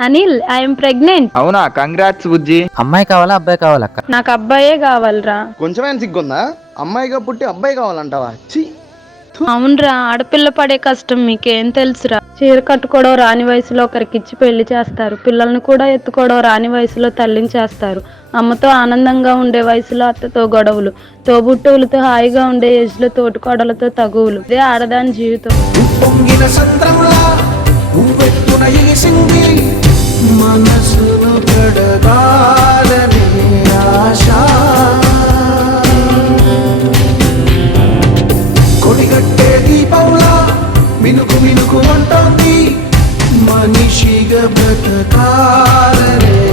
Anil, I'm pregnant. అవునా? Congrats బుజ్జి. అమ్మాయి కావాలా అబ్బాయి కావాలా అక్క? నాకు అబ్బాయే కావాలరా. కొంచెమైనా సిగ్గుందా? అమ్మాయిగా పుట్టి అబ్బాయి కావాలంటావా? ఛీ! అవునరా, ఆడపిల్ల పడే కష్టం మీకేం తెలుసురా. చీర కట్టుకోవడం రాని వయసులో ఒకరికి ఇచ్చి పెళ్లి చేస్తారు. పిల్లల్ని కూడా ఎత్తుకోవడం రాని వయసులో తల్లిని చేస్తారు. అమ్మతో ఆనందంగా ఉండే వయసులో అత్తతో గొడవలు, తోబుట్టువులతో హాయిగా ఉండే ఏజ్లో తోటికోడలతో తగువులు. ఇదే ఆడదాని జీవితం. మనసును కడగాలని ఆశ, కొడిగట్టే దీపంలా మినుకు మినుకు అంటోంది, మనిషిగా బ్రతకాలనే